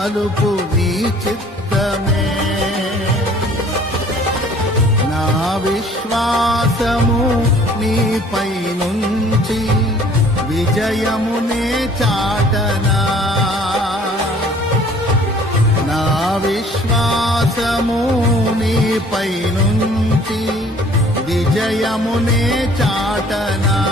మలుపు నీ చిత్తమే. నా విశ్వాసము నీపై నుంచి విజయమునే చాటనా. నా విశ్వాసము నీపై నుంచి విజయమునే చాటనా.